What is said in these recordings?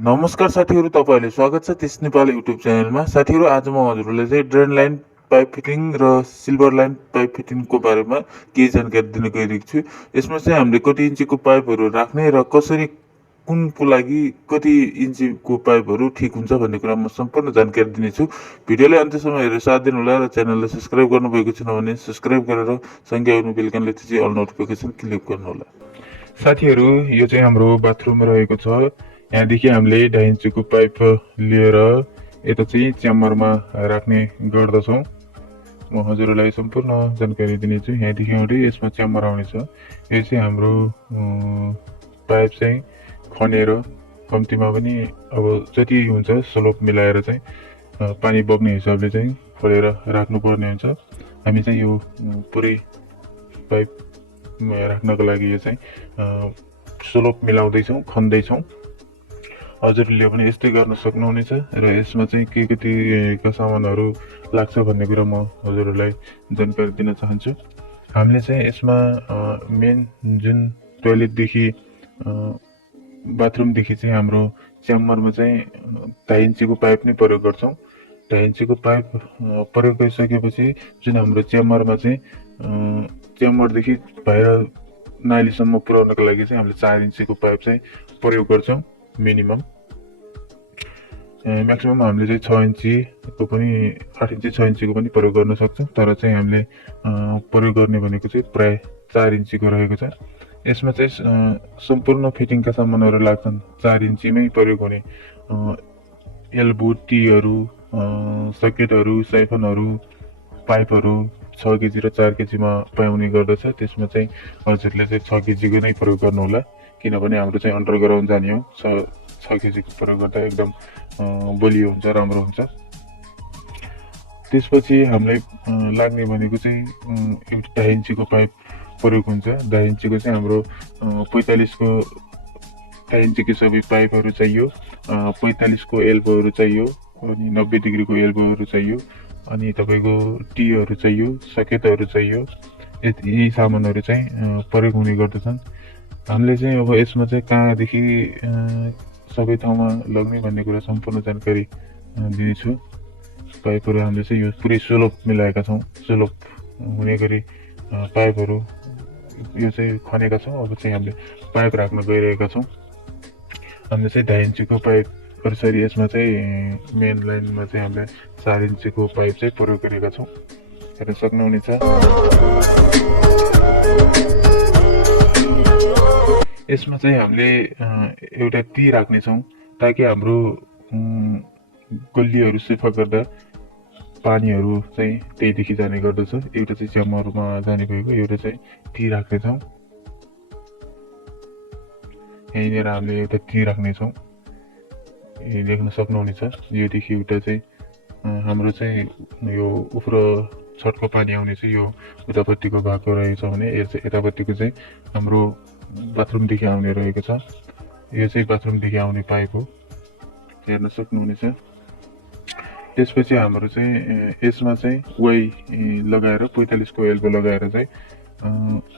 नमस्कार साथीहरू, तपाईहरुलाई स्वागत छ टिच नेपाल युट्युब च्यानलमा। साथीहरू, आज म हजुरहरूलाई चाहिँ ड्रेन लाइन पाइप फिटिङ र सिल्भर लाइन पाइप फिटिङको बारेमा केही जानकारी दिन गइरहेको छु। यसमा चाहिँ हामीले कति इन्चीको पाइपहरू राख्ने र कसरी कुनको लागि कति इन्चीको पाइपहरू ठिक हुन्छ भन्ने कुरामा सम्पूर्ण जानकारी दिनेछु। भिडियोलाई अन्त्यसम्म हेरेर साथ दिनुहोला र च्यानललाई सब्स्क्राइब गर्नुभएको छैन भने सब्स्क्राइब गरेर सँगै आउनु बेलकनले चाहिँ अल नोटिफिकेसन क्लिक गर्नुहोला। साथीहरू, यो चाहिँ हाम्रो बाथरुम रहेको छ। यहाँदेखि हामीले 2.5 इन्चीको पाइप लिएर यता चाहिँ च्याम्बरमा राख्ने गर्दछौँ। म हजुरहरूलाई सम्पूर्ण जानकारी दिनेछु। यहाँदेखि आउँदै यसमा च्याम्बर आउनेछ। यो चाहिँ हाम्रो पाइप चाहिँ खनेर कम्तीमा पनि अब जति हुन्छ स्लोप मिलाएर चाहिँ पानी बग्ने हिसाबले चाहिँ खोलेर राख्नुपर्ने हुन्छ। हामी चाहिँ यो पुरै पाइप राख्नको लागि यो चाहिँ स्लोप मिलाउँदैछौँ, खन्दैछौँ। हजुरले पनि यस्तै गर्न सक्नुहुनेछ र यसमा चाहिँ के कतिका सामानहरू लाग्छ भन्ने कुरा म हजुरहरूलाई जानकारी दिन चाहन्छु। हामीले चाहिँ यसमा मेन जुन टोयलेटदेखि बाथरुमदेखि चाहिँ हाम्रो च्याम्बरमा चाहिँ 2.5 इन्चीको पाइप नै प्रयोग गर्छौँ। 2.5 इन्चीको पाइप प्रयोग गरिसकेपछि जुन हाम्रो च्याम्बरमा चाहिँ च्याम्बरदेखि बाहिर नालीसम्म पुर्याउनको लागि चाहिँ हामीले 4 इन्चीको पाइप चाहिँ प्रयोग गर्छौँ। मिनिमम म्याक्सिमम हामीले चाहिँ 6 इन्चीको पनि 8 इन्ची 6 इन्चीको पनि प्रयोग गर्न सक्छौँ। तर चाहिँ हामीले प्रयोग गर्ने भनेको चाहिँ प्राय 4 इन्चीको रहेको छ। यसमा चाहिँ सम्पूर्ण फिटिङका सामानहरू लाग्छन्। 4 इन्चीमै प्रयोग हुने एल्बो, टीहरू, सकेटहरू, साइफनहरू, पाइपहरू 6 केजी र 4 केजीमा पाउने गर्दछ। त्यसमा चाहिँ हजुरले चाहिँ 6 केजीको नै प्रयोग गर्नुहोला, किनभने हाम्रो चाहिँ अन्डरग्राउन्ड जाने हो। 6 केजीको प्रयोग गर्दा एकदम बलियो हुन्छ, राम्रो हुन्छ। त्यसपछि हामीलाई लाग्ने भनेको चाहिँ एउटा 2.5 इन्चीको पाइप प्रयोग हुन्छ। 2.5 इन्चीको चाहिँ हाम्रो 45को 2.5 इन्चीको सबै पाइपहरू चाहियो। 45 को एल्बोहरू चाहियो, अनि 90 डिग्रीको एल्बोहरू चाहियो, अनि तपाईँको टीहरू चाहियो, सकेटहरू चाहियो। यी सामानहरू चाहिँ प्रयोग हुने गर्दछन्। हामीले चाहिँ अब यसमा चाहिँ कहाँदेखि सबै ठाउँमा लग्ने भन्ने कुरा सम्पूर्ण जानकारी दिनेछु। पाइपहरू हामीले चाहिँ यो पुरै स्लोप मिलाएका छौँ। स्लोप हुने गरी पाइपहरू यो चाहिँ खनेका छौँ। अब चाहिँ हामीले पाइप राख्न गइरहेका छौँ। हामीले चाहिँ 2.5 इन्चीको पाइप सरी यसमा चाहिँ मेन लाइनमा चाहिँ हामीले 4 इन्चीको पाइप चाहिँ प्रयोग गरेका छौँ। हेर्न सक्नुहुनेछ। यसमा चाहिँ हामीले एउटा ती राख्नेछौँ ताकि हाम्रो गल्लीहरू सफा गर्दा पानीहरू चाहिँ त्यहीदेखि जाने गर्दछ। एउटा चाहिँ च्याम्बरमा जाने भएको, एउटा चाहिँ ती राख्नेछौँ। यहीँनिर हामीले एउटा ती राख्नेछौँ। यही देख्न सक्नुहुनेछ। योदेखि एउटा चाहिँ हाम्रो चाहिँ यो उफ्रो छटको पानी आउने चाहिँ यो उतापट्टिको भागको रहेछ भने यतापट्टिको चाहिँ हाम्रो बाथरुमदेखि आउने रहेको छ। यो चाहिँ बाथरुमदेखि आउने पाइप हो, हेर्न सक्नुहुनेछ। त्यसपछि हाम्रो चाहिँ यसमा चाहिँ वाइ लगाएर 45 को एल्बो लगाएर चाहिँ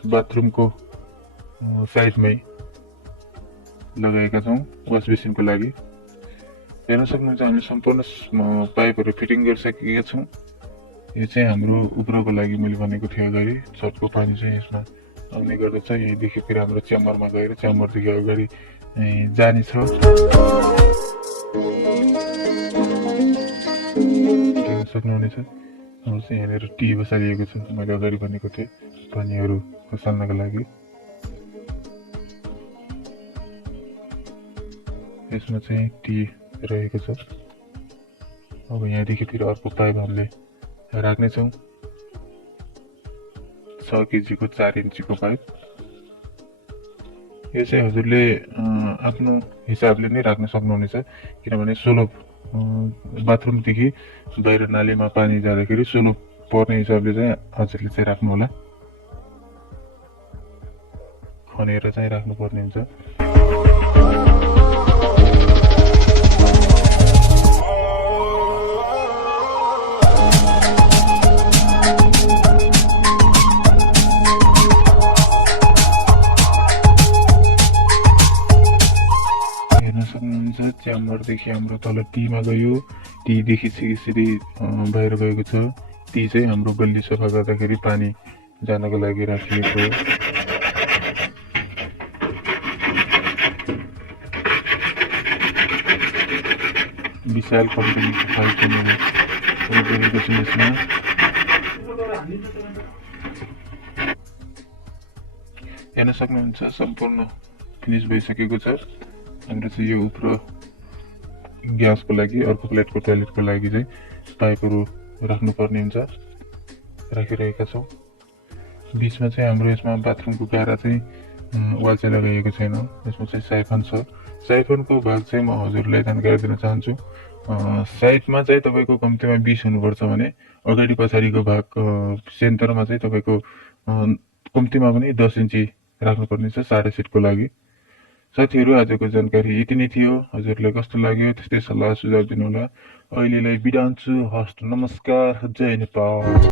बाथरुमको साइडमै लगाएका छौँ वास बेसिनको लागि। हेर्न सक्नुहुन्छ हामीले सम्पूर्ण पाइपहरू फिटिङ गरिसकेका छौँ। यो चाहिँ हाम्रो उब्रोको लागि मैले भनेको थिएँ अगाडि, छतको पानी चाहिँ यसमा आउने गर्दछ। यहीँदेखि फेरि हाम्रो च्याम्बरमा गएर च्याम्बरदेखि अगाडि जानेछ। देख्न सक्नुहुनेछ। हाम्रो चाहिँ यहाँनिर टी बसालिएको छ, मैले अगाडि भनेको थिएँ पानीहरू खसाल्नको लागि। यसमा चाहिँ टी रहेको छ। अब यहाँदेखि फेरि अर्को पाइप हामीले राख्नेछौँ। 6 केजीको 4 इन्चीको पाइप। यो चाहिँ हजुरले आफ्नो हिसाबले नै राख्न सक्नुहुनेछ, किनभने स्लोप बाथरुमदेखि बाहिर नालीमा पानी जाँदाखेरि स्लोप पर्ने हिसाबले चाहिँ हजुरले चाहिँ राख्नुहोला। खनेर चाहिँ राख्नुपर्ने हुन्छ। च्याम्बरदेखि हाम्रो तल टीमा गयो, टीदेखि चाहिँ यसरी बाहिर गएको छ। टी चाहिँ हाम्रो गल्ली सफा गर्दाखेरि पानी जानको लागि राखिएको हो। विशाल कम्पनीको पाइपहरू गरेको छ यसमा। हेर्न सक्नुहुन्छ सम्पूर्ण फिनिस भइसकेको छ। हाम्रो चाहिँ यो उप्रो ग्यासको लागि, अर्को प्लेटको टोयलेटको लागि चाहिँ पाइपहरू राख्नुपर्ने हुन्छ, राखिरहेका छौँ। बिचमा चाहिँ हाम्रो यसमा बाथरुमको कारा चाहिँ वाल चाहिँ लगाइएको छैन। यसमा चाहिँ साइफन छ। साइफनको भाग चाहिँ म हजुरलाई जानकारी दिन चाहन्छु। साइडमा चाहिँ तपाईँको कम्तीमा 20 हुनुपर्छ भने अगाडि पछाडिको भाग सेन्टरमा चाहिँ तपाईँको कम्तीमा पनि 10 इन्ची राख्नुपर्ने छ 6.5 फिटको लागि। साथीहरू, आजको जानकारी यति नै थियो। हजुरलाई कस्तो लाग्यो त्यस्तै सल्लाह सुझाव दिनुहोला। अहिलेलाई बिदा हुन्छु। हस्त, नमस्कार, जय नेपाल।